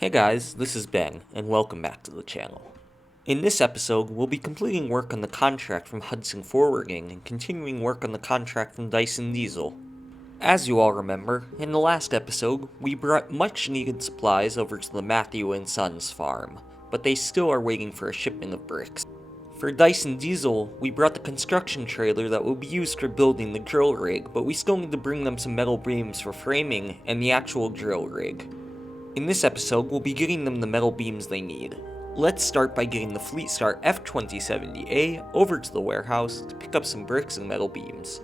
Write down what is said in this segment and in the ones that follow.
Hey guys, this is Ben, and welcome back to the channel. In this episode, we'll be completing work on the contract from Hudson Forwarding and continuing work on the contract from Dyson Diesel. As you all remember, in the last episode, we brought much needed supplies over to the Matthew and Sons farm, but they still are waiting for a shipment of bricks. For Dyson Diesel, we brought the construction trailer that will be used for building the drill rig, but we still need to bring them some metal beams for framing and the actual drill rig. In this episode, we'll be getting them the metal beams they need. Let's start by getting the FleetStar F2070A over to the warehouse to pick up some bricks and metal beams.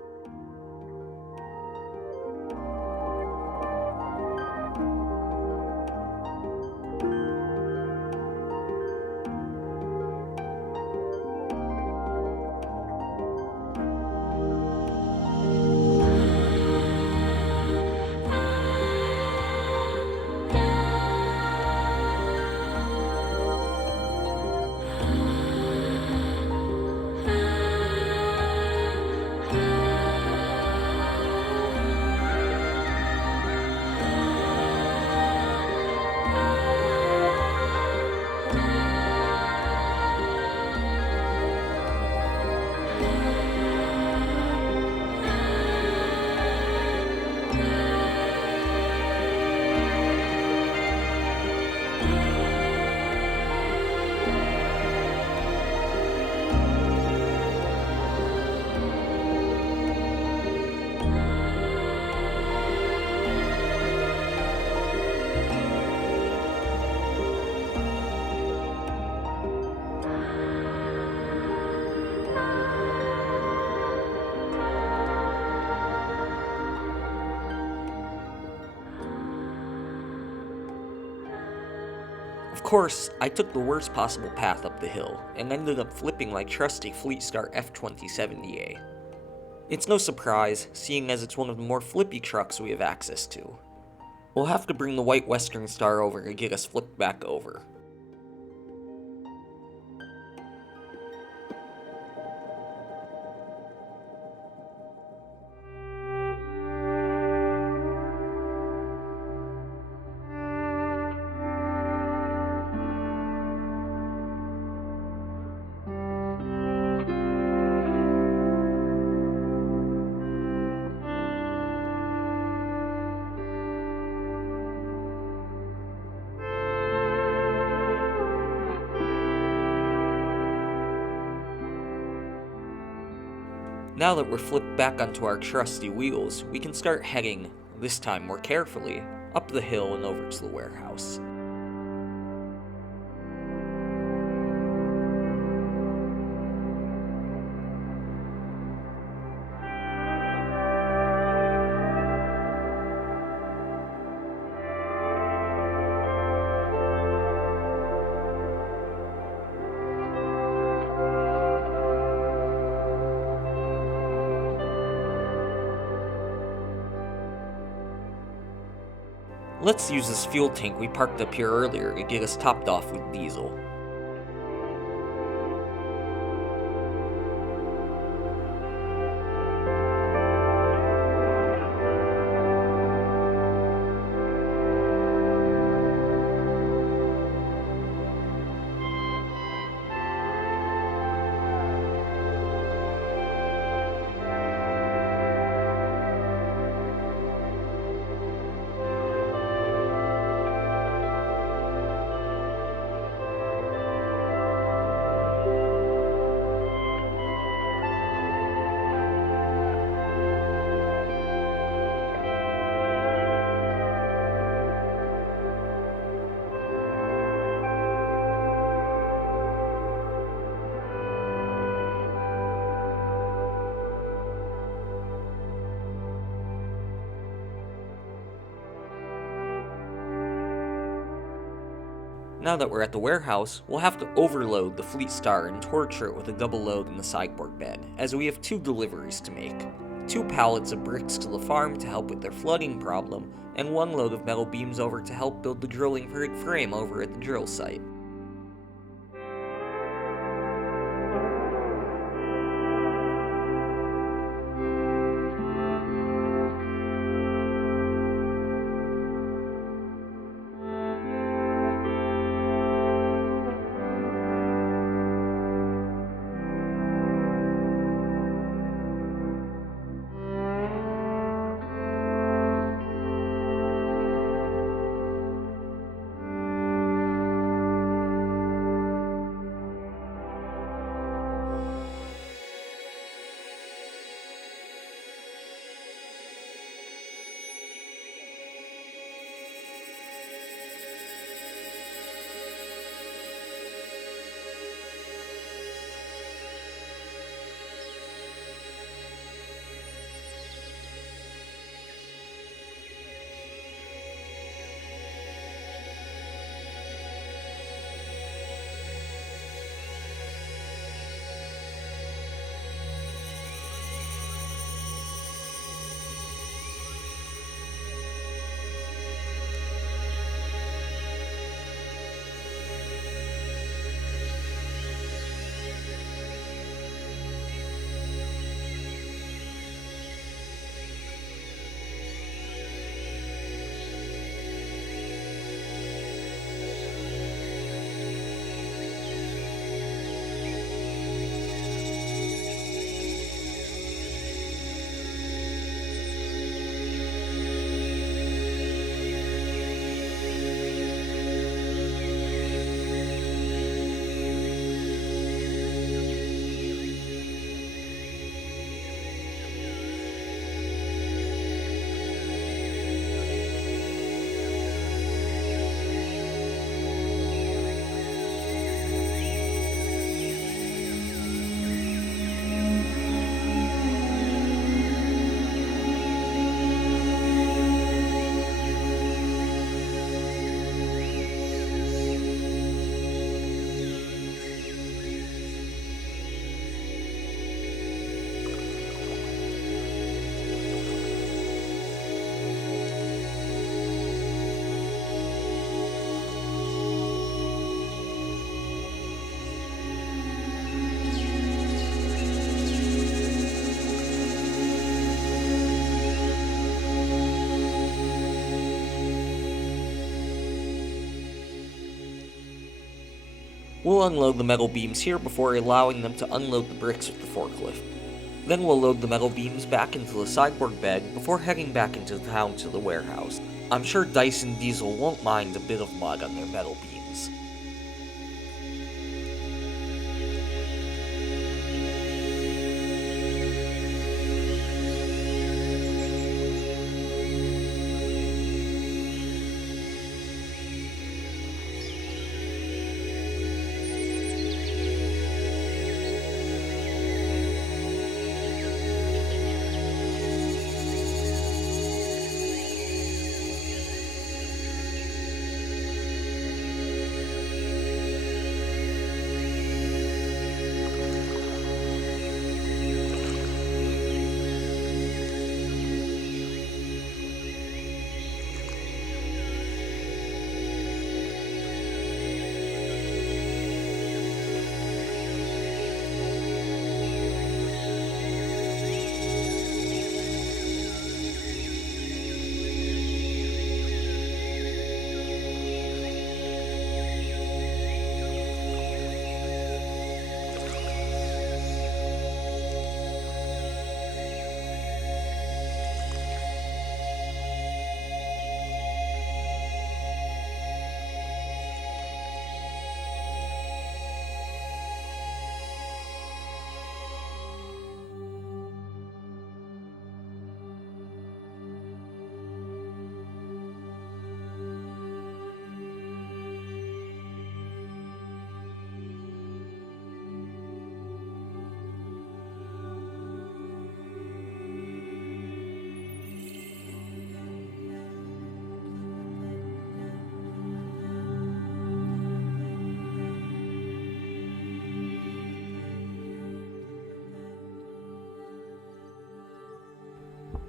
Of course, I took the worst possible path up the hill, and ended up flipping my trusty FleetStar F2070A. It's no surprise, seeing as it's one of the more flippy trucks we have access to. We'll have to bring the white Western Star over to get us flipped back over. Now that we're flipped back onto our trusty wheels, we can start heading, this time more carefully, up the hill and over to the warehouse. Let's use this fuel tank we parked up here earlier to get us topped off with diesel. Now that we're at the warehouse, we'll have to overload the FleetStar and torture it with a double load in the sideboard bed, as we have 2 deliveries to make. 2 pallets of bricks to the farm to help with their flooding problem, and 1 load of metal beams over to help build the drilling rig frame over at the drill site. We'll unload the metal beams here before allowing them to unload the bricks with the forklift. Then we'll load the metal beams back into the sideboard bed before heading back into town to the warehouse. I'm sure Dice and Diesel won't mind a bit of mud on their metal beams.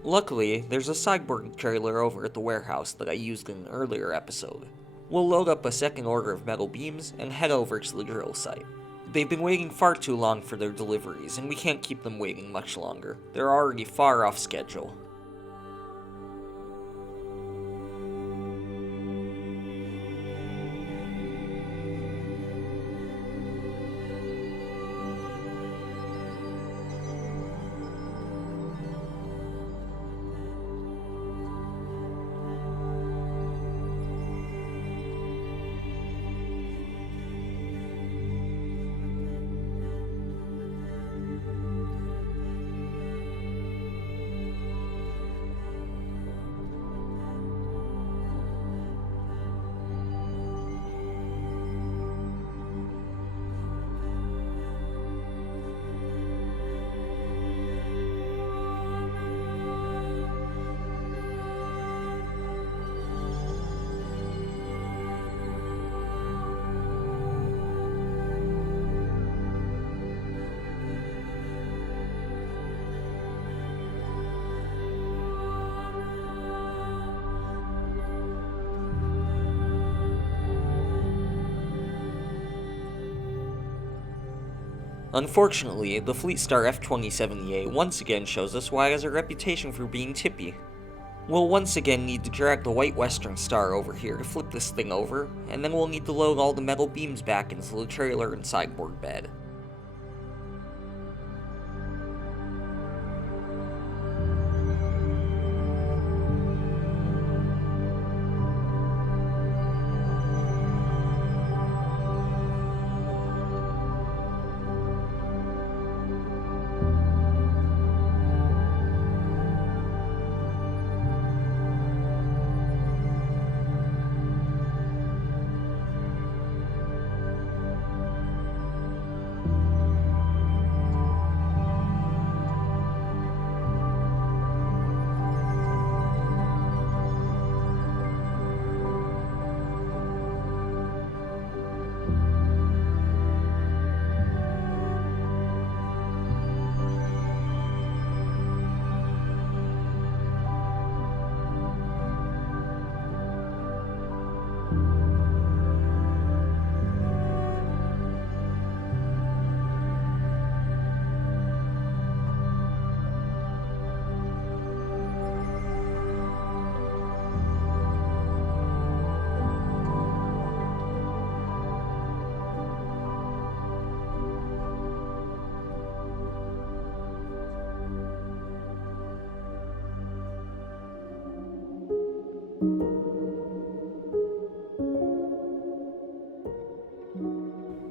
Luckily, there's a sideboard trailer over at the warehouse that I used in an earlier episode. We'll load up a second order of metal beams and head over to the drill site. They've been waiting far too long for their deliveries, and we can't keep them waiting much longer. They're already far off schedule. Unfortunately, the FleetStar F2070A once again shows us why it has a reputation for being tippy. We'll once again need to drag the white Western Star over here to flip this thing over, and then we'll need to load all the metal beams back into the trailer and sideboard bed.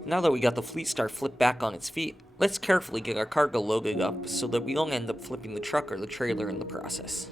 Now that we got the FleetStar flip back on its feet, let's carefully get our cargo loaded up so that we don't end up flipping the truck or the trailer in the process.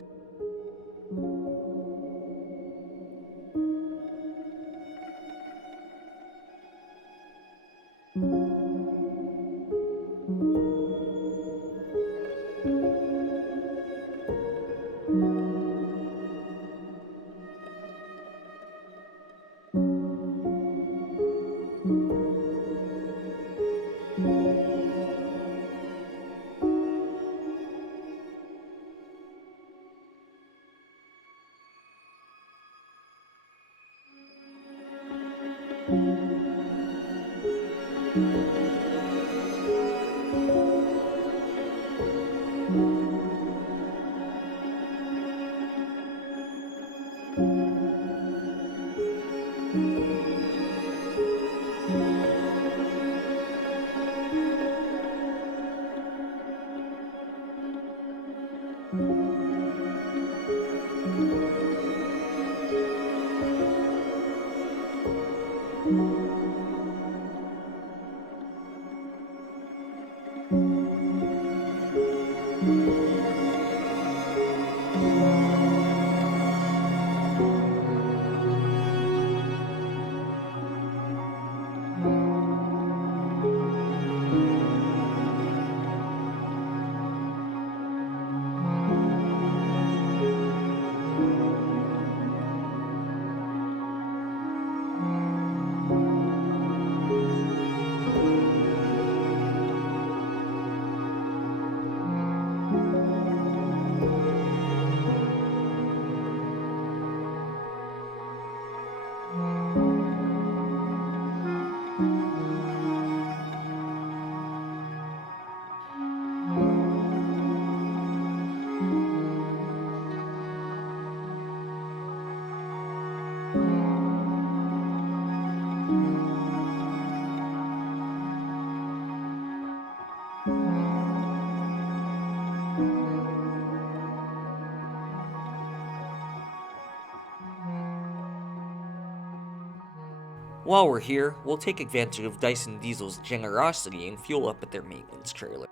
While we're here, we'll take advantage of Dyson Diesel's generosity and fuel up at their maintenance trailer.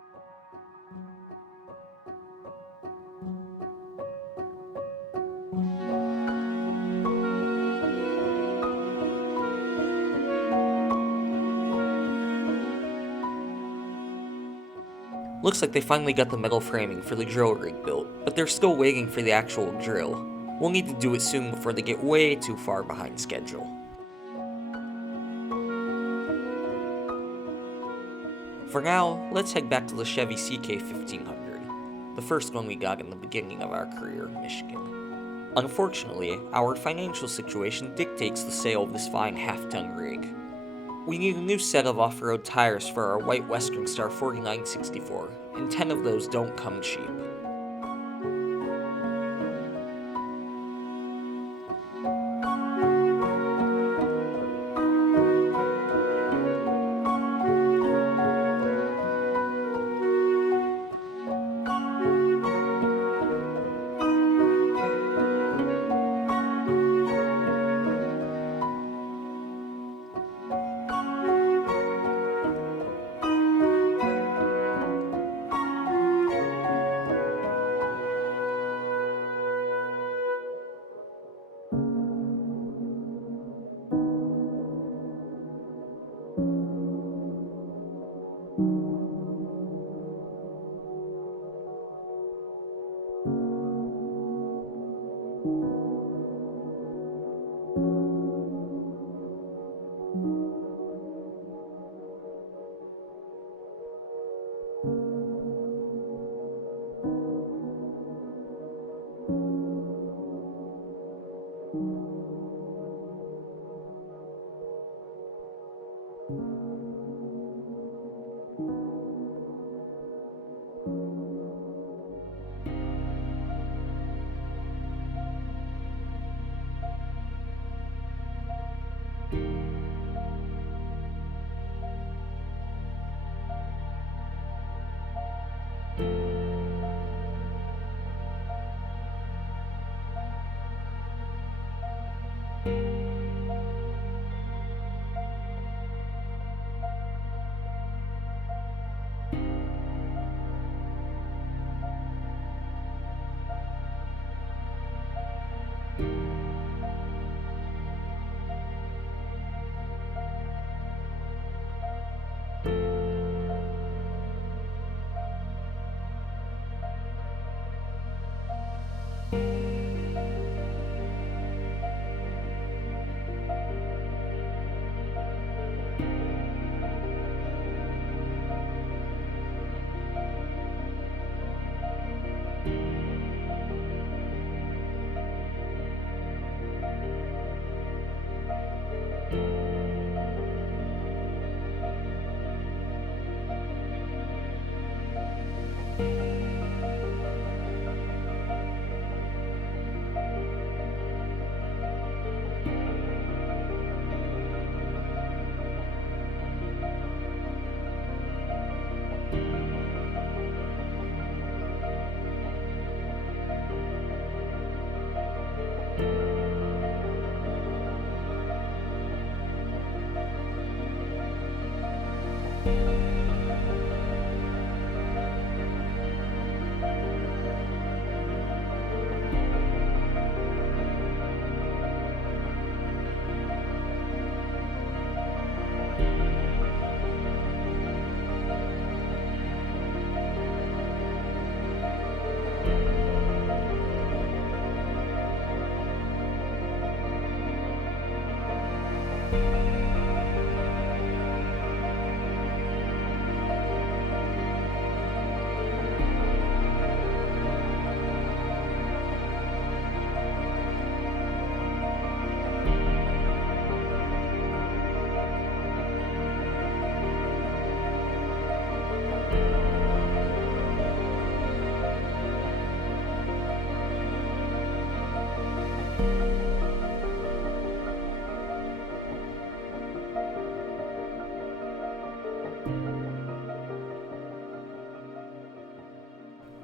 Looks like they finally got the metal framing for the drill rig built, but they're still waiting for the actual drill. We'll need to do it soon before they get way too far behind schedule. For now, let's head back to the Chevy CK1500, the first one we got in the beginning of our career in Michigan. Unfortunately, our financial situation dictates the sale of this fine half-ton rig. We need a new set of off-road tires for our white Western Star 4964, and 10 of those don't come cheap.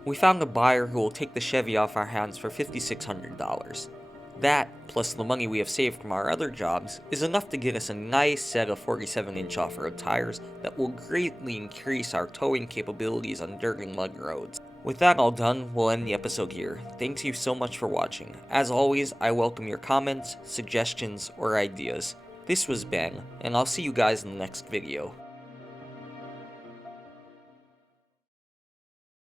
We found a buyer who will take the Chevy off our hands for $5,600. That, plus the money we have saved from our other jobs, is enough to get us a nice set of 47-inch off-road tires that will greatly increase our towing capabilities on dirt and mud roads. With that all done, we'll end the episode here. Thanks you so much for watching. As always, I welcome your comments, suggestions, or ideas. This was Ben, and I'll see you guys in the next video.